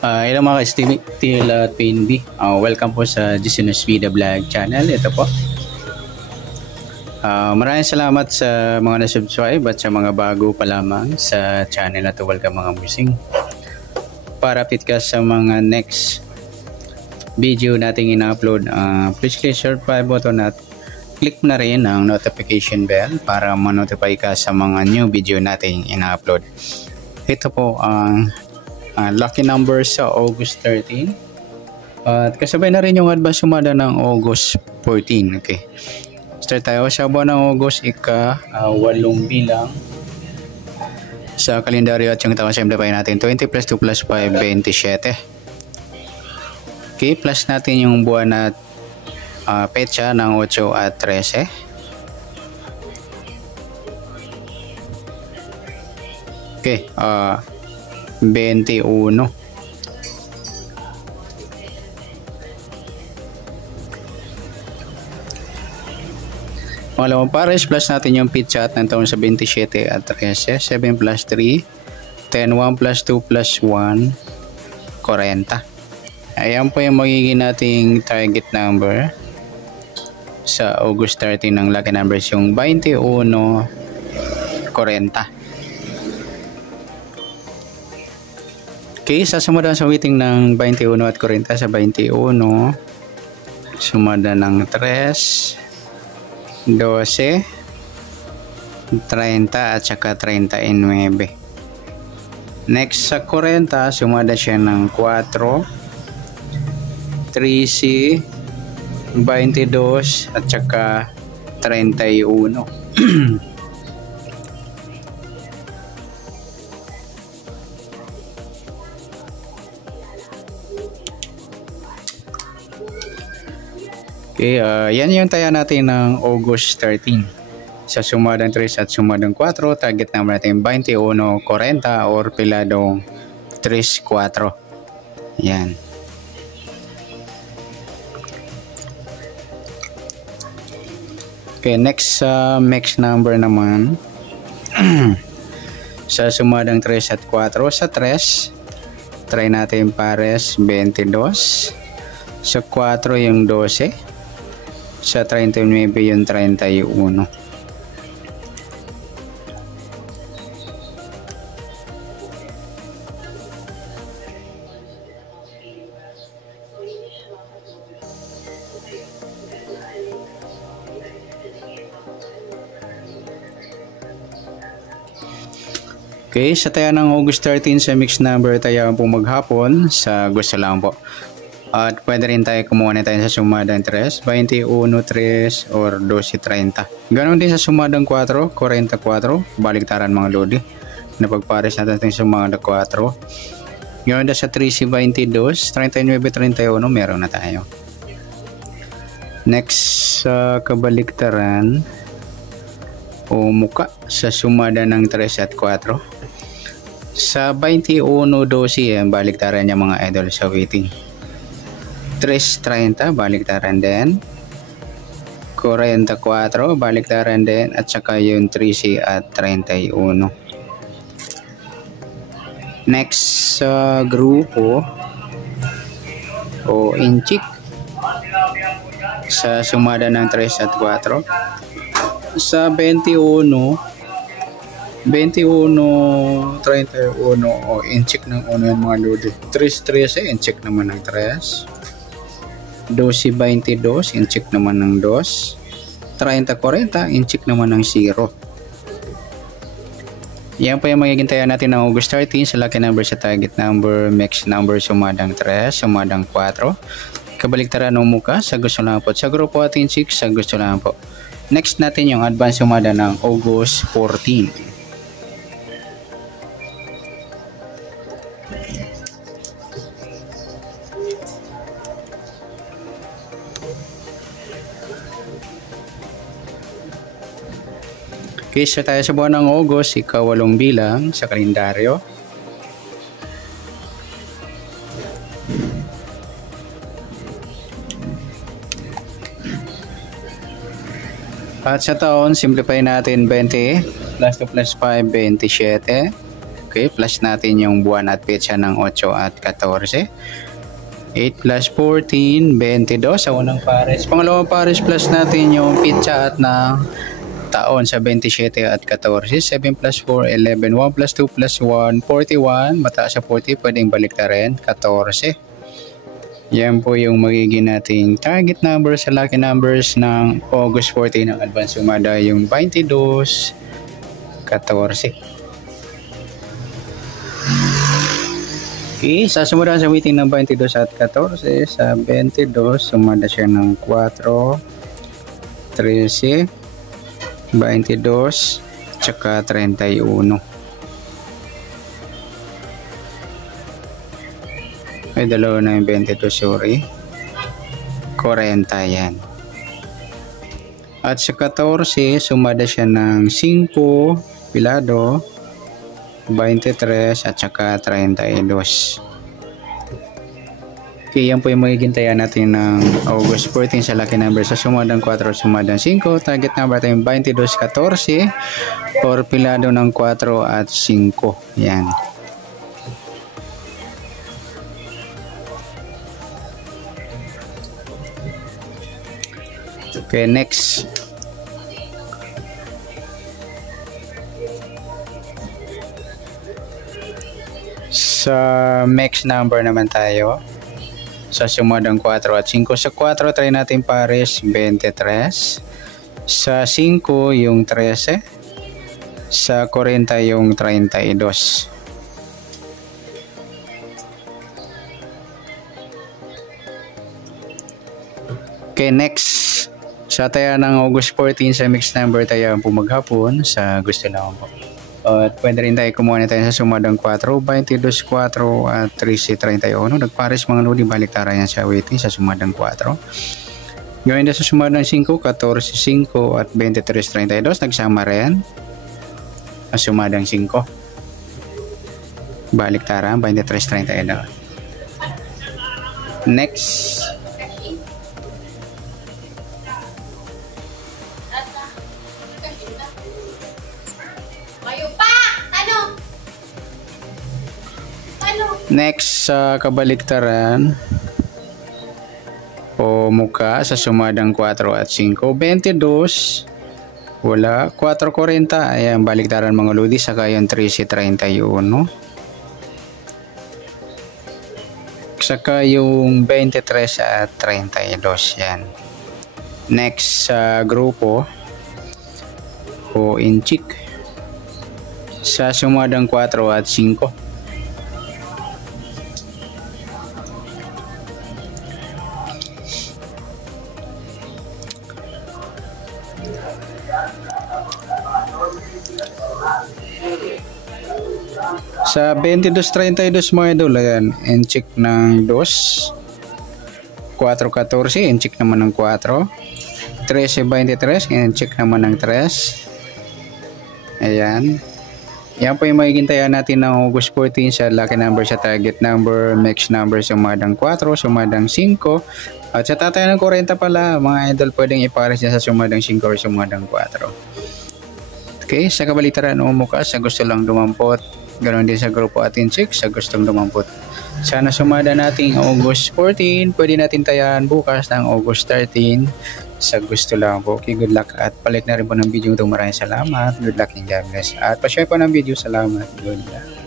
Hello mga ka-STL at PNB. Welcome po sa Gisinos Vida Vlog channel. Ito po. Maraming salamat sa mga na-subscribe at sa mga bago pa lamang sa channel na to. Welcome mga musing. Para update ka sa mga next video nating ina-upload, please click share button at click na rin ang notification bell para ma-notify ka sa mga new video nating ina-upload. Ito po ang lucky number sa August 13 at kasabay na rin yung advance sumada ng August 14. Okay, start tayo sa buwan ng August, ika-8 bilang sa kalendaryo at yung taon simplify natin 20 plus 2 plus 5 27. Okay, plus natin yung buwan at petsa ng 8 at 13. Okay, 21. Pangalawang pares, plus natin yung pitcha at ng taon sa 27 at 13. 7 plus 3, 10, 1 plus 2 plus 1, 40. Ayan po yung magiging nating target number sa August 13 ng lucky numbers, yung 21, 40. Okay, sasumada sa weighting ng 21 at 40 sa 21, sumada ng 3, 12, 30 at saka 39. Next sa 40, sumada siya ng 4, 13, 22 at saka 31. Okay, yan yung taya natin ng August 13. Sa sumadang 3 at sumadang 4, target number natin 21, 40 or piladong 3, 4. Yan. Okay, next mix number naman. Sa sumadang 3 at 4, sa 3, try natin pares 22. Sa 4 yung 12. Sa 39 yung 31. Okay, sa taya ng August 13 sa mix number tayo po maghapon sa gusto lang po. At pwede rin tayo kumuha na tayo sa sumadang 3, 21, 3 or 12, 30. Ganon din sa sumadang 4, 44, baliktaran mga lodi. Napagpares natin sa sumadang 4. Ganon din sa 13, 22, 39, 31, meron na tayo. Next sa kabaliktaran o muka sa sumada ng 3 at 4. Sa 21, 12, baliktaran niya mga idol sa waiting. 3.30 baliktaran din, 44 baliktaran din at saka yung 13 at 31. Next sa grupo o inchik sa sumada ng 3 at 4. Sa 21, 31 o inchik ng uno yung mga lodi. 3 inchik naman ng 3. 12-22, inchik naman ng 2. 30-40, inchik naman ng 0. Yan po yung magiging taya natin ng August 13 sa lucky number sa target number, mix number, sumadang 3, sumadang 4. Kabaliktaran ng muka sa gusto lang po. Sa grupo at inchik sa gusto lang po. Next natin yung advance sumada ng August 14. Okay, so tayo sa buwan ng August, ika-8 bilang sa kalendaryo. At sa taon, simplify natin 20 plus 2 plus 5, 27. Okay, plus natin yung buwan at petsa ng 8 at 14. 8 plus 14, 22 sa unang pares. Pangalawang pares plus natin yung petsa at ng taon sa 27 at 14. 7 plus 4, 11. 1 plus 2 plus 1, 41. Mataas sa 40, pwedeng balik na rin. 14. Yan po yung magiging nating target number sa lucky numbers ng August 14 ng advance sumada, yung 22, 14. Okay, sa sumada sa waiting ng 22 at 14, sa 22, sumada siya ng 4, 13, 22, tsaka 31. Ay, dalawa na yung 22, sorry. 40 yan. At sa 14, sumada siya ng 5, pilado, 23 at saka 32. Okay, yan po yung magiging taya natin ng August 14 sa lucky number sa sumadang 4, sumadang 5. Target number natin 22, 14 or pilado ng 4 at 5. Yan. Okay, next. Sa mix number naman tayo. Sa sumadang 4 at 5. Sa 4, try natin pares 23. Sa 5, yung 13. Sa 40, yung 32. Okay, next. Sa taya ng August 14 sa mix number tayo po maghapon sa gusto lang po. At pwede rin tayo kumuha na tayo sa sumadang 4, 22, 4 at 13, 31. Nagpares mga lodi, baliktara yan sa waiting sa sumadang 4. Gawin na sa sumadang 5, 14, 5 at 23, 32. Nagsama rin sa sumadang 5. Baliktara, 23, 32. Next. Next sa kabaliktaran o muka sa sumadang 4 at 5, 22, wala, 4.40, ayan, baliktaran mga lodi, saka yung 13.31, saka yung 23 at 32, yan. Next sa grupo o inchik sa sumadang 4 at 5. Sa 22.32 mga idol, ayan, in-check ng 2, 4.14, in-check naman ng 4, 13.23, in-check naman ng 3. Ayan. Yan po yung magiging taya natin ng August 14 sa lucky number sa target number, mix number sumadang 4, sumadang 5. At sa tataya ng 40 pala, mga idol, pwedeng ipares niya sa sumadang 5 or sumadang 4. Okay, sa kabalitaran o muka, sa gusto lang dumampot. Ganon din sa grupo atin check sa gustong dumampot. Sana sumada nating August 14. Pwede natin tayaan bukas ng August 13 sa gusto lang po. Okay, good luck at palit na rin po ng video ito. Maraming salamat. Good luck and God bless. At pa-share po ng video. Salamat. Good luck.